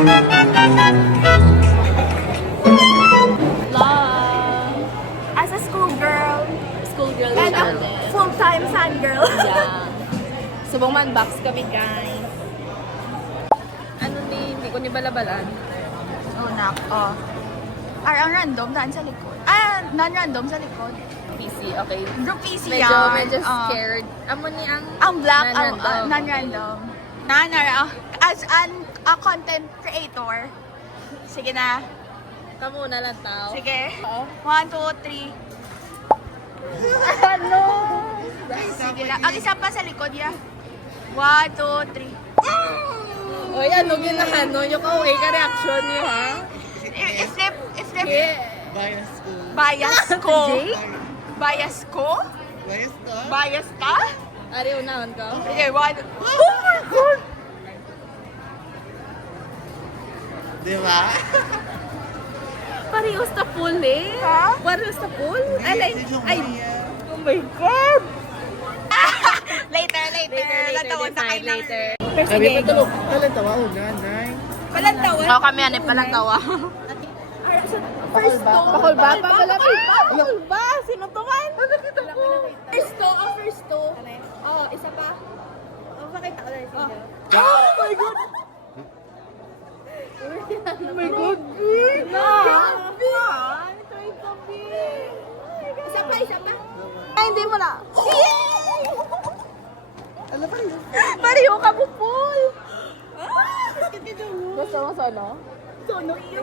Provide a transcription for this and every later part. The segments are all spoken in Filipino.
As a schoolgirl and and a full-time fangirl. Yeah. Subong man box kami, guys. Ano ni, hindi ko ni balabalan. Oh, nak. Oh. Ang random, daan sa likod. Non-random sa likod. PC, okay. Group PC Medyo, yan. medyo Oh. scared. Amo ni Ang black, non-random. non-random. As a content creator. Sige na. Kamu na lang tao. Sige. Oo. 1, 2, 3. Ano? Sige na. Ang isa pa sa likod, ya. 1, 2, 3. Oy, ano ginahan no? Yung okay ka reaction niyo, ha? If they Yeah. Bias ko. bias ko. Jay? Bias ko? Bias ka? Bias ka? Ari, unahon ka? Okay, 1. Oh my God! Di ba? Parehas na full eh. Ha? Parehas na full? Ay, Si ay, Jumaya. oh my God! Later. Natawag na kayo ng... later. Sabi pa tulog. Talang tawa ko na, nay. Palantawan. Oo, kami anip pa lang tawa. First to. Pakul ba? Pakul ba? Sino to man? Nakita ko. First to. Oh, isa pa. Oh, pakita ko na yung Oh my God! Oh my God! Isa pa. Ay, hindi mo na. Ano pa yun? Pareho ka mo full. Gusto mo solo? Sono iyo.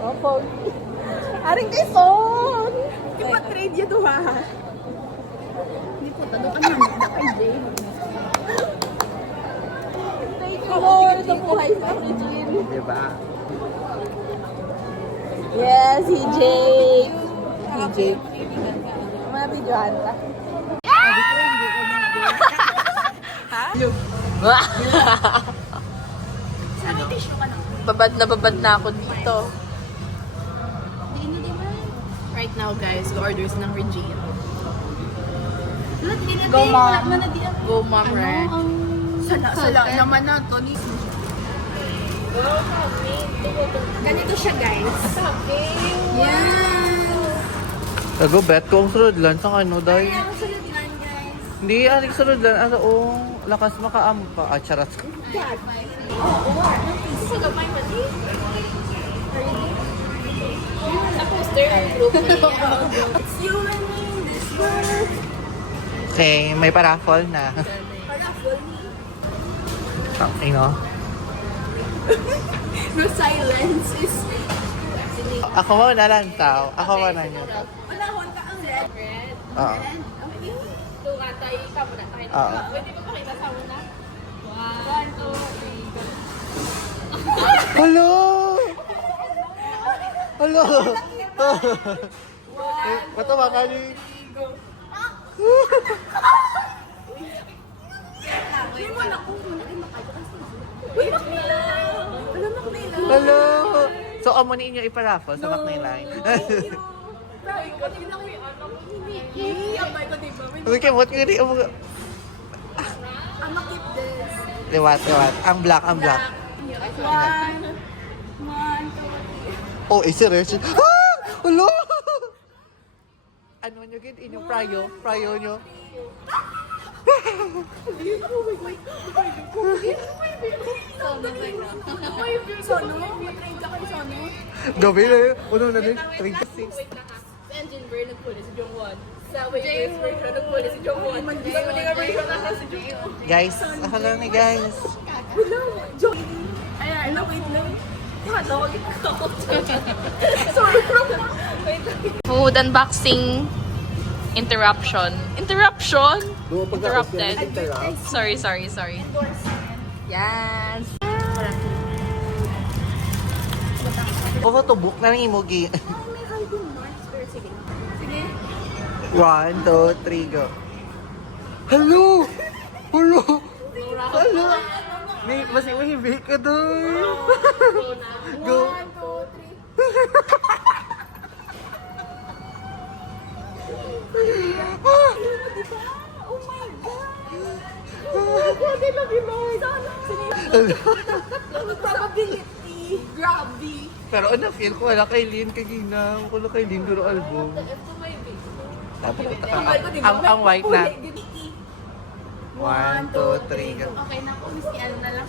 Opo. Aring kay Son! Ipa-trade yun to ha. Hindi po, tanong ka na kay Jay. Thank you, Lord. Nabuhay sa Regine. Di ba? Yes, si Jake. Si Jake. Mga videohan ka. Sabi tissue ka na. Babad na ako dito. Right now, guys, orders ng Regine. Go, Mom. Go, Mom, Red. Sala naman na to ni. Ganito siya, guys. Yan. Tago, bet ko ang sunod lang sa ano, day. Kaya ang sunod lang, guys. Hindi, aling sunod lang. Ano, lakas makaampa. Charat. God. Oh, war. Sa gamay man eh. Sa poster, group It's you and me in this world. Okay, may paraffol na. Paraffol me. Something, no? No silence is... Ako mo na lang, tao. Ako mo na nyo. Wala, ka ang red. Red. Oo. Okay. Ito nga tayo, ikaw muna tayo. Oo. Pwede ba pakita sa muna? 1, 2, 3, go. Hello! Hello! Matawa ka ni. Uy, wala ko. Uy, Maknila. Alam, Maknila. Hello! So, amo ni inyo iparaffle sa McNailline. Sabi ko, tingnan ko yung anak ko. Hindi. Abay ko, di ba? Sabi kayo, what nga rin? I'm gonna keep this. Liwat. Ang black. One, 1, 2, Oh, serious? Ah! Hello! Ano nyo gid? Inyong prayo nyo? Sono? Matrain ka kay Sono? Gabi na yun. Ano na din? 36. Sa engine burn, nagpuli si Jong Won. Sa waves burn, nagpuli si Jong Won. Sa kuninga burn, nagpuli si Jong Won. Guys, ako lang ni guys. Wala. Joke. Ayan, wait lang. Sorry, Food unboxing interruption. Interruption? Interrupted. Sorry. Yes. O, tubok na ng emoji. may hiding marks. Pero sige. Sige. 1, 2, 3, go. Hello! Hello! May masibig ka doon. Go. 1, 2, 3. Oh my God! Oh my God, I love you, Lord! Probability. Gravity. Pero ano, feel ko wala kay Lynn kagina. Wala kay Lynn duro album. F to my base. Tapos Ang white na. 1, 2, 3. Okay na po, miski ano na lang.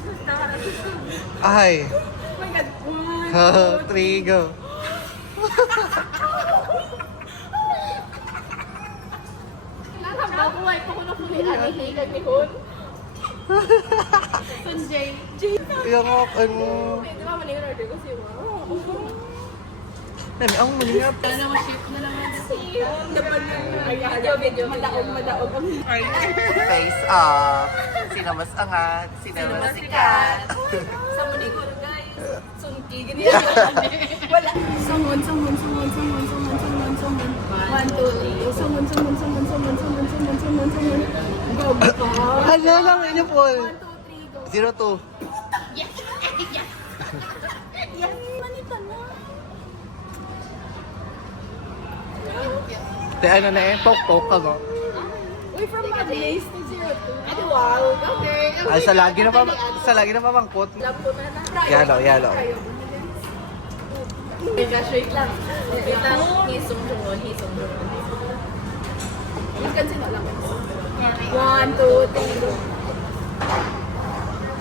Ay. Oh my God. 3, go. Nabuhay po ko na po ni ano, hilag ni Hon. Kun Jay. Yung ano. Di ba maningan order ko siya? Wow. Nami, ang maningap. Ano mo ship na naman. Dapat yung video. Madaog. Face off. Sino mas angat? Sino mas sikat? Sa maningan guys. Sunti, ganyan. Wala. Sungon. 1, 2, 3. Hala lang, inyo po. 0, 2. Yes! Yes! Yes! Manito na. Te, ano na eh, poke ka mo. Uy, from my base to 02. Ito, wow. Okay. Ay, sa lagi na mamangkot. Lampo na na. Yalo. Wait, gosh, wait lang. Wait lang. Hisong jungon. Yung kansin lang. 1, 2, 3, go.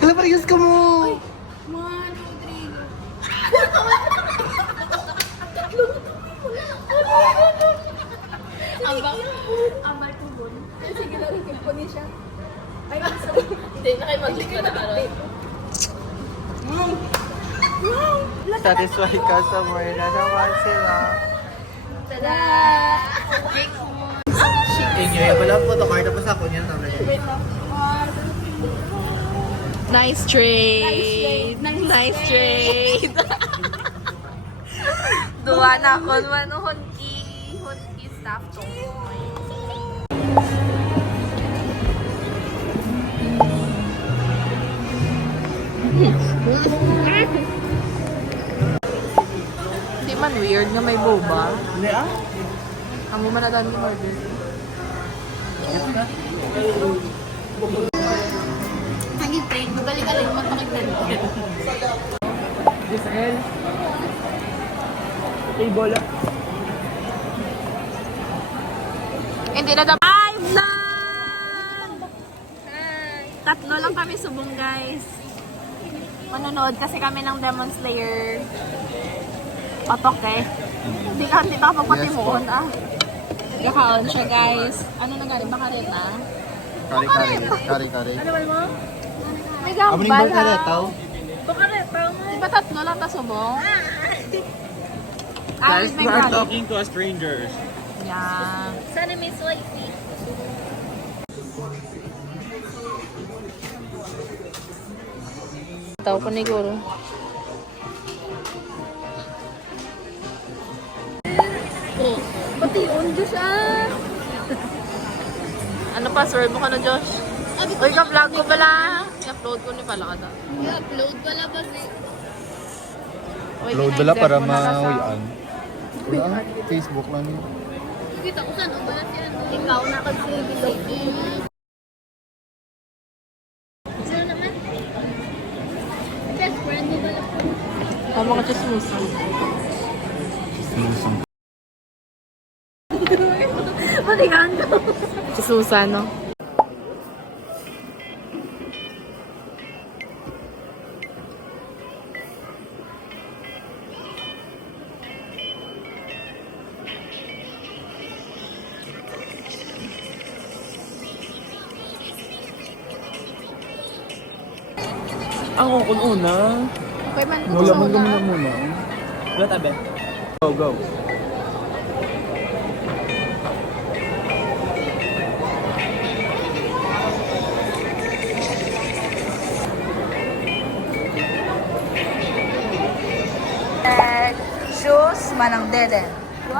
Hala, parehas ka mo. 1, 2, 3, go. Ambal tubon. Sige lang, ikipon niya siya. Ay, hindi na kayo mag-lick na karoon. Satisfied ka sa more na naman sila. Tada! Inyo, yung pala po, card na pa sa ako niyan. Wait lang. Nice trade. Nice trade. Duwa na kon man honki staff to. Hindi man weird na may boba. Hindi ah. Amo man na dami order. Ang train, magaling ka lang magpakita. Israel. Table. Hindi na dapat. Live na! Tatlo lang kami subong, guys. Manonood kasi kami ng Demon Slayer. Patok eh. Hindi ka pagpatimoon ah. Gakaon siya, guys. Ano na galing? Bakareta? Kari. Ano ba mo? May Amo ning gambal barka na ha. tao. Bakareta nga. Di ba tatlo lang ta subong? Guys, may we are galing. talking to strangers. Yeah. Sana Miss Wifey. Tao ko ni Guru. Oh, pati yun, Diyos ah. Ano password mo ka na, Josh? Uy, ka-vlog ko pala. I-upload ko ni pala ka na. I-upload pala ba si... Load dala para ma-uyan. Wala, Facebook lang yun. Kita ko saan, wala si ano. Ikaw na kasi bisiki. Sino naman? Best friend mo pala po. Tama ka, Chismusa. Matigaan ko. Chismusa, no? Ako kung una. Okay man. Wala mo muna. Wala tabi. Go. Shoes, manang deden.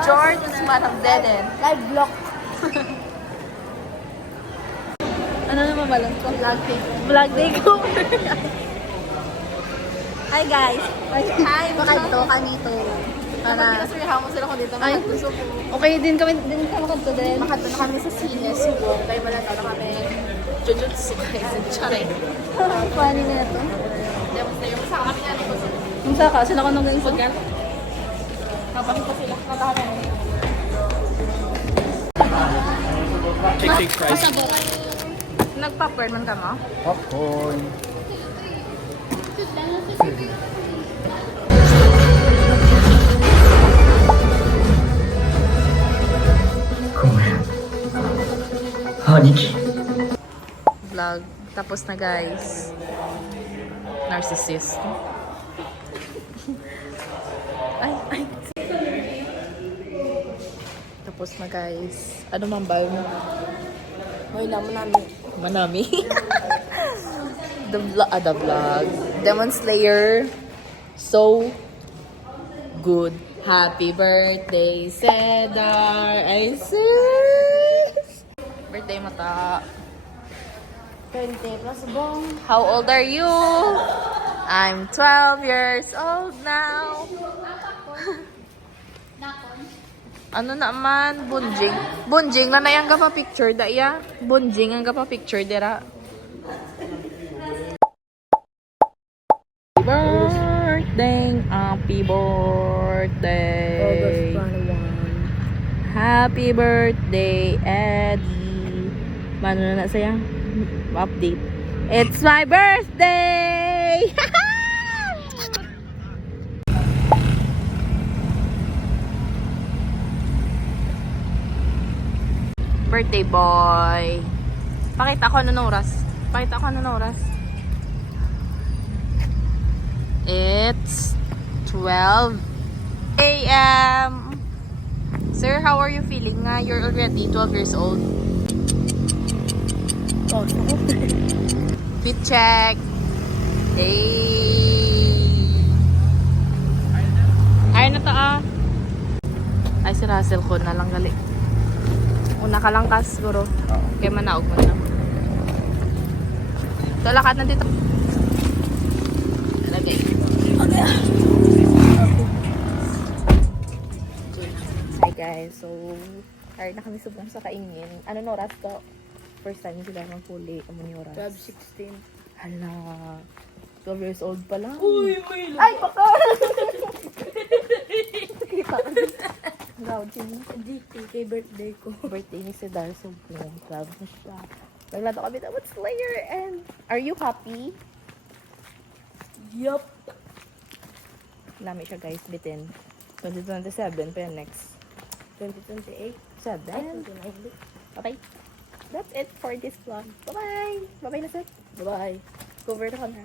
George, manang deden. Live block. Ano naman balang ko? Vlog day ko. Hi guys. Hi, Makanto kanito. Para mo sila ko dito. Ay, Okay din kami makanto din. Makanto na kami sa sine. Subo. Kaya wala na kami. Jujutsu guys. Charay. Funny na ito. Slayer. Sa kami na ko sila. Kung saka, sila ka nung Food yan. Kapag ko sila. Katahan mo. Shake fries. Nagpa-burn man ka mo? Popcorn. Vlog. Tapos na guys. Narcissist. ay. Tapos na guys. Ano man ba? May naman namin. Manami. The vlog. Demon Slayer. So good. Happy birthday, Cedar. I sis. Birthday mata. 20 plus bong. How old are you? I'm 12 years old now. Ano naman? Bunjing. Bunjing na nayang ka pa picture da iya. Bunjing ang ka pa picture dira. Birthday, happy birthday. Happy birthday, Eddie. Mano na saya? Update. It's my birthday! Birthday boy. Pakita ko ano na oras. It's 12 a.m. Sir, how are you feeling nga? You're already 12 years old. Oh, Fit check. Hey. Ay na to ah. Ay si Russell ko na lang gali. Una ka lang kas siguro. Kaya manaog mo na. Ito lakad na dito. Lagay. Hi guys, so tired na kami subong sa kaingin. Ano na oras to? First time sila ng puli. Amo ni oras. 16. Hala. 12 years old pa lang. Uy, may lang. Ay, baka! Kita ka din. Loud yun. Hindi, kay birthday ko. Birthday ni Cedar, so proud na siya. Naglado kami dapat Slayer and are you happy? Yup. Lami siya guys, bitin. 2027 pa yan next. 2028. 7. Okay. That's it for this vlog. Bye-bye! Bye-bye na, Seth. Bye-bye. Cover na ka na.